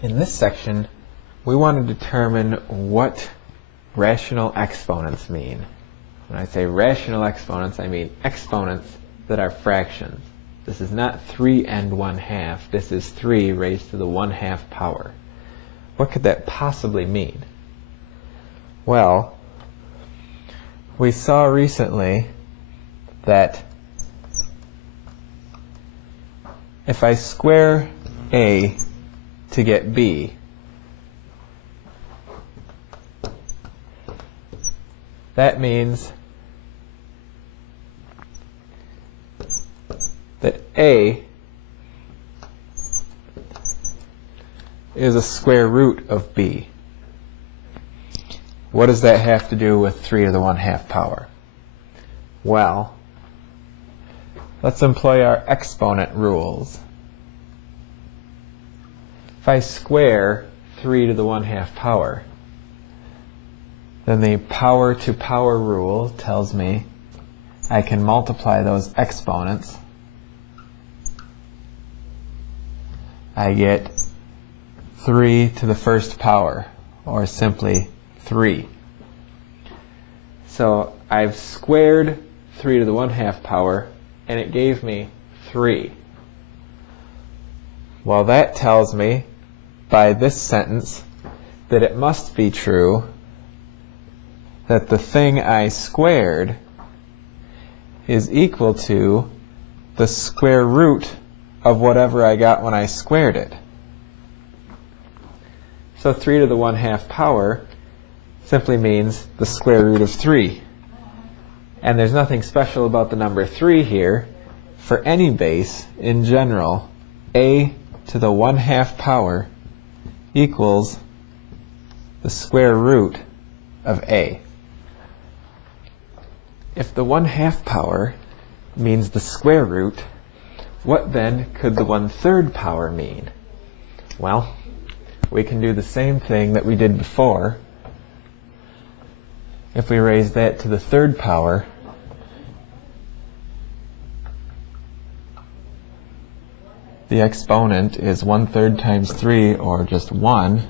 In this section, we want to determine what rational exponents mean. When I say rational exponents, I mean exponents that are fractions. This is not 3 and 1/2. This is 3 raised to the 1/2 power. What could that possibly mean? Well, we saw recently that if I square a to get b, that means that a is a square root of b. What does that have to do with 3 to the 1/2 power? Well, let's employ our exponent rules. If I square 3 to the 1/2 power, then the power to power rule tells me I can multiply those exponents. I get 3 to the 1st power, or simply 3. So I've squared 3 to the 1/2 power, and it gave me 3. Well, that tells me by this sentence that it must be true that the thing I squared is equal to the square root of whatever I got when I squared it. So 3 to the 1/2 power simply means the square root of 3. And there's nothing special about the number 3 here. For any base, in general, a to the 1/2 power equals the square root of a. If the 1/2 power means the square root, what then could the 1/3 power mean? Well, we can do the same thing that we did before. If we raise that to the 3rd power, the exponent is 1/3 times 3, or just 1.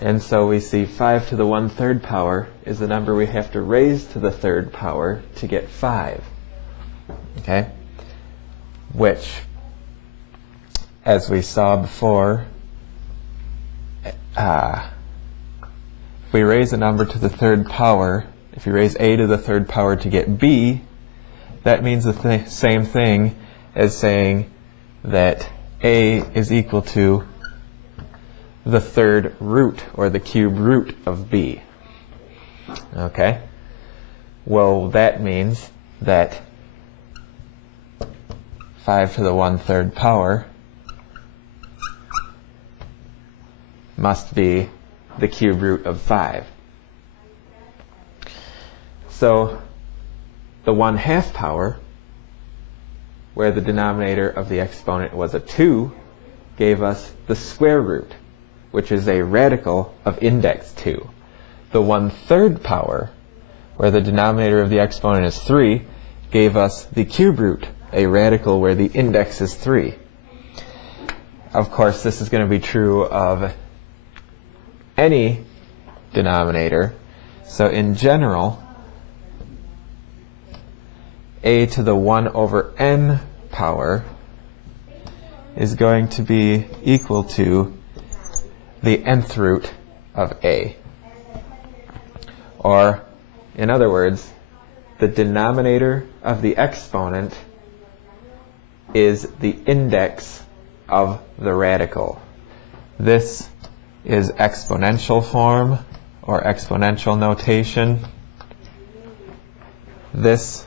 And so we see 5 to the 1/3 power is the number we have to raise to the 3rd power to get 5. Okay? Which, as we saw before, if we raise a number to the 3rd power, if you raise a to the 3rd power to get b, that means the same thing as saying that a is equal to the 3rd root, or the cube root of b. Okay? Well, that means that 5 to the 1/3 power must be the cube root of 5. So the 1/2 power, where the denominator of the exponent was a 2, gave us the square root, which is a radical of index 2. The 1/3 power, where the denominator of the exponent is 3, gave us the cube root, a radical where the index is 3. Of course, this is going to be true of any denominator. So in general, a to the 1 over n power is going to be equal to the nth root of a. Or, in other words, the denominator of the exponent is the index of the radical. This is exponential form, or exponential notation. This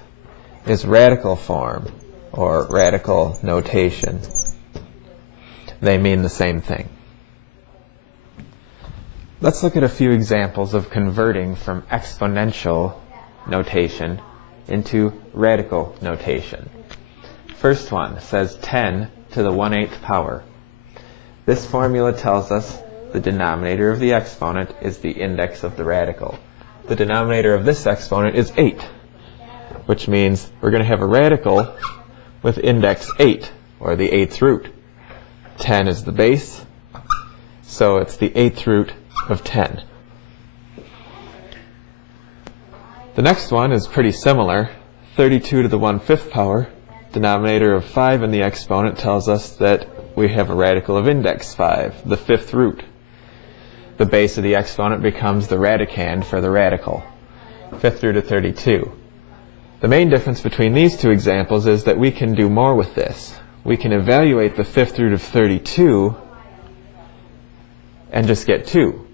is radical form, or radical notation. They mean the same thing. Let's look at a few examples of converting from exponential notation into radical notation. First one says 10 to the 1/8 power. This formula tells us the denominator of the exponent is the index of the radical. The denominator of this exponent is 8, which means we're going to have a radical with index 8, or the 8th root. 10 is the base, so it's the 8th root of 10. The next one is pretty similar. 32 to the 1/5 power, denominator of 5 in the exponent, tells us that we have a radical of index 5, the 5th root. The base of the exponent becomes the radicand for the radical, 5th root of 32. The main difference between these two examples is that we can do more with this. We can evaluate the 5th root of 32 and just get 2,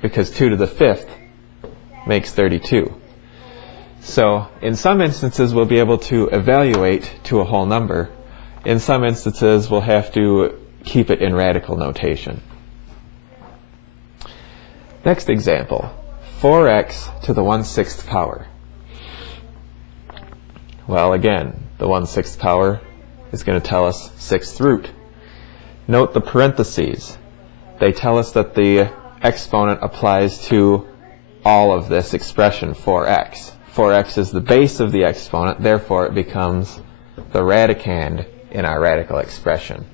because 2 to the 5th makes 32. So in some instances we'll be able to evaluate to a whole number. In some instances we'll have to keep it in radical notation. Next example, 4x to the 1/6 power. Well, again, the 1/6 power is going to tell us 6th root. Note the parentheses. They tell us that the exponent applies to all of this expression, 4x. 4x is the base of the exponent, therefore it becomes the radicand in our radical expression.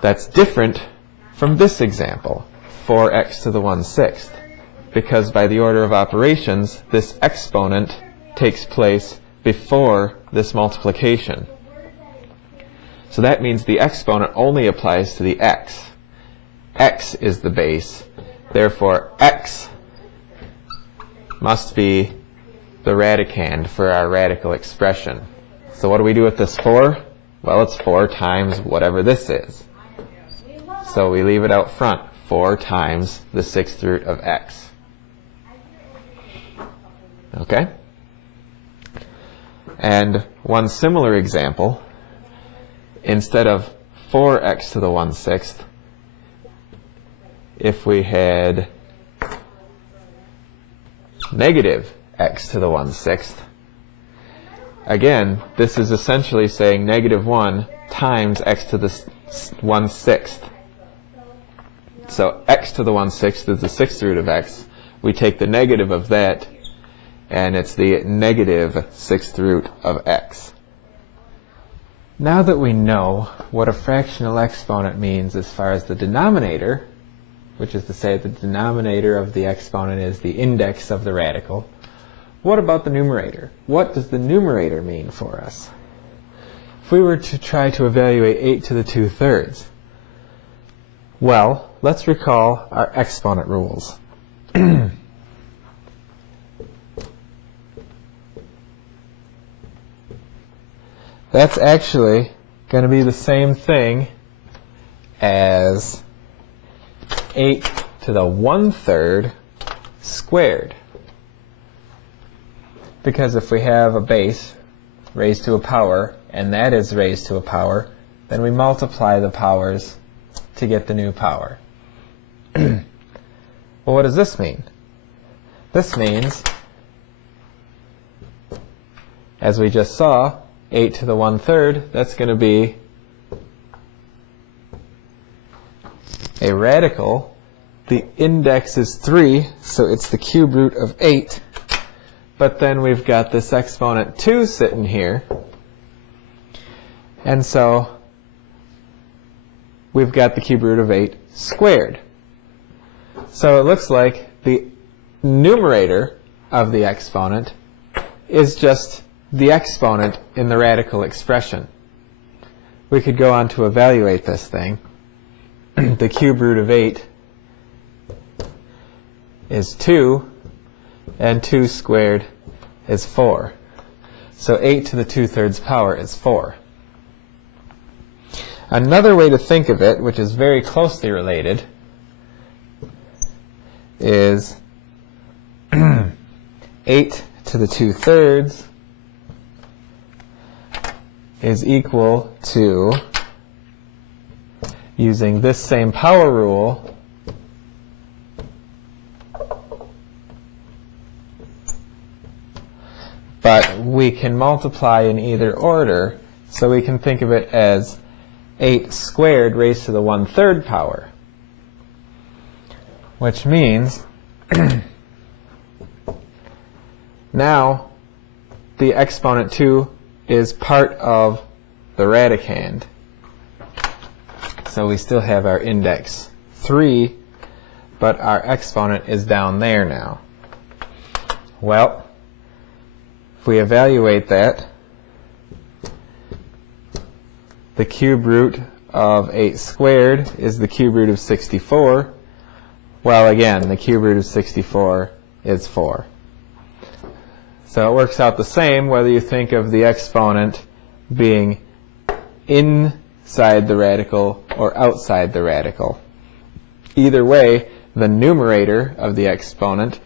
That's different from this example, 4x to the 1/6, because by the order of operations, this exponent takes place before this multiplication. So that means the exponent only applies to the x. X is the base, therefore x must be the radicand for our radical expression. So what do we do with this 4? Well, it's 4 times whatever this is. So we leave it out front, 4 times the 6th root of x. Okay? And one similar example, instead of 4x to the 1/6, if we had negative x to the 1/6, again, this is essentially saying negative 1 times x to the 1/6. So x to the 1/6 is the 6th root of x. We take the negative of that, and it's the negative 6th root of x. Now that we know what a fractional exponent means as far as the denominator, which is to say the denominator of the exponent is the index of the radical, what about the numerator? What does the numerator mean for us? If we were to try to evaluate 8 to the 2/3, well, let's recall our exponent rules. That's actually going to be the same thing as 8 to the 1/3 squared. Because if we have a base raised to a power, and that is raised to a power, then we multiply the powers to get the new power. Well, what does this mean? This means, as we just saw, 8 to the 1/3, that's going to be a radical. The index is 3, so it's the cube root of 8. But then we've got this exponent 2 sitting here. And so we've got the cube root of 8 squared. So it looks like the numerator of the exponent is just the exponent in the radical expression. We could go on to evaluate this thing. The cube root of 8 is 2, and 2 squared is 4. So 8 to the 2/3 power is 4. Another way to think of it, which is very closely related, is 8 to the 2/3 is equal to, using this same power rule, but we can multiply in either order, so we can think of it as 8 squared raised to the 1/3 power, which means now the exponent 2 is part of the radicand. So we still have our index 3, but our exponent is down there now. Well, if we evaluate that, the cube root of 8 squared is the cube root of 64. Well, again, the cube root of 64 is 4. So it works out the same whether you think of the exponent being inside the radical or outside the radical. Either way, the numerator of the exponent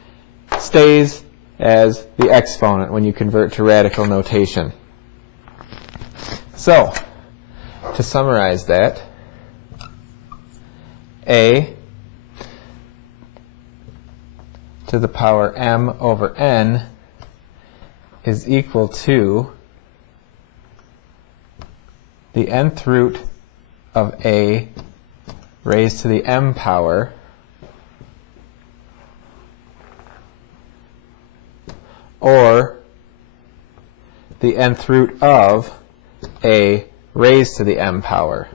stays as the exponent when you convert to radical notation. So, to summarize that, a to the power m over n is equal to the nth root of a raised to the m power or the nth root of a raised to the m power.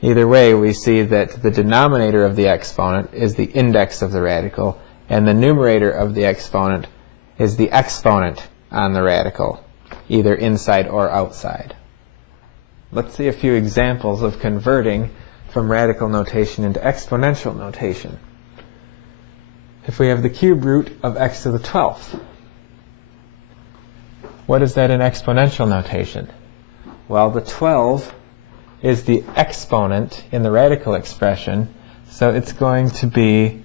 Either way, we see that the denominator of the exponent is the index of the radical, and the numerator of the exponent is the exponent on the radical, either inside or outside. Let's see a few examples of converting from radical notation into exponential notation. If we have the cube root of x to the 12th, what is that in exponential notation? Well, the 12 is the exponent in the radical expression, so it's going to be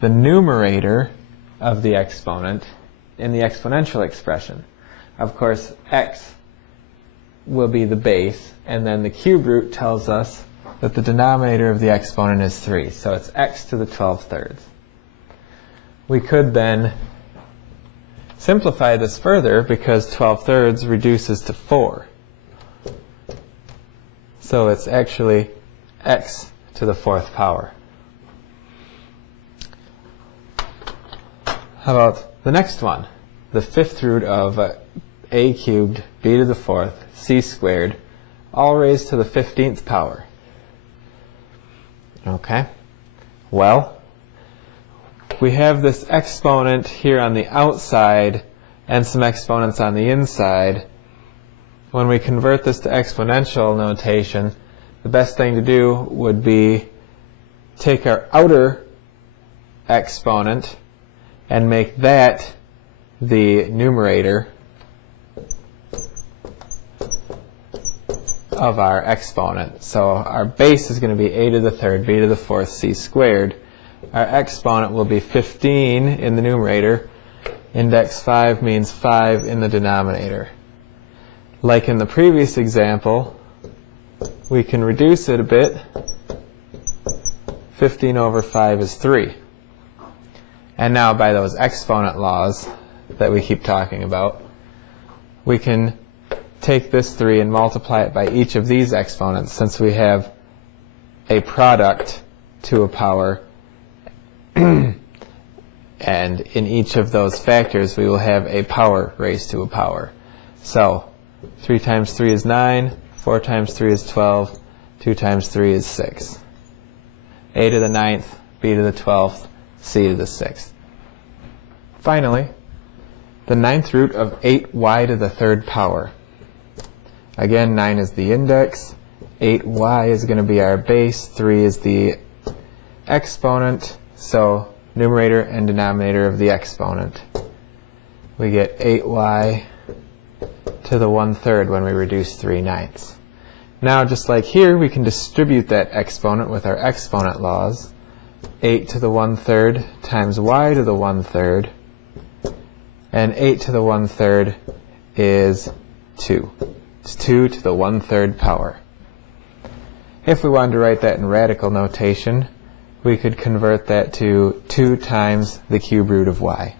the numerator of the exponent in the exponential expression. Of course, x will be the base, and then the cube root tells us that the denominator of the exponent is 3, so it's x to the 12 thirds. We could then simplify this further because 12 thirds reduces to 4. So it's actually x to the 4th power. How about the next one? The 5th root of a cubed, b to the 4th, c squared, all raised to the 15th power. Okay? Well, we have this exponent here on the outside and some exponents on the inside. When we convert this to exponential notation, the best thing to do would be take our outer exponent and make that the numerator of our exponent. So our base is going to be a to the 3rd, b to the 4th, c squared. Our exponent will be 15 in the numerator. Index 5 means 5 in the denominator. Like in the previous example, we can reduce it a bit. 15 over 5 is 3. And now by those exponent laws that we keep talking about, we can take this 3 and multiply it by each of these exponents, since we have a product to a power, and in each of those factors we will have a power raised to a power. So 3 times 3 is 9, 4 times 3 is 12, 2 times 3 is 6. A to the 9th, b to the 12th, c to the 6th. Finally, the 9th root of 8y to the 3rd power. Again, 9 is the index, 8y is going to be our base, 3 is the exponent, so numerator and denominator of the exponent. We get 8y to the 1/3 when we reduce 3/9. Now, just like here, we can distribute that exponent with our exponent laws. 8 to the 1/3 times y to the 1/3, and 8 to the 1/3 is 2. It's 2 to the 1/3 power. If we wanted to write that in radical notation, we could convert that to 2 times the cube root of y.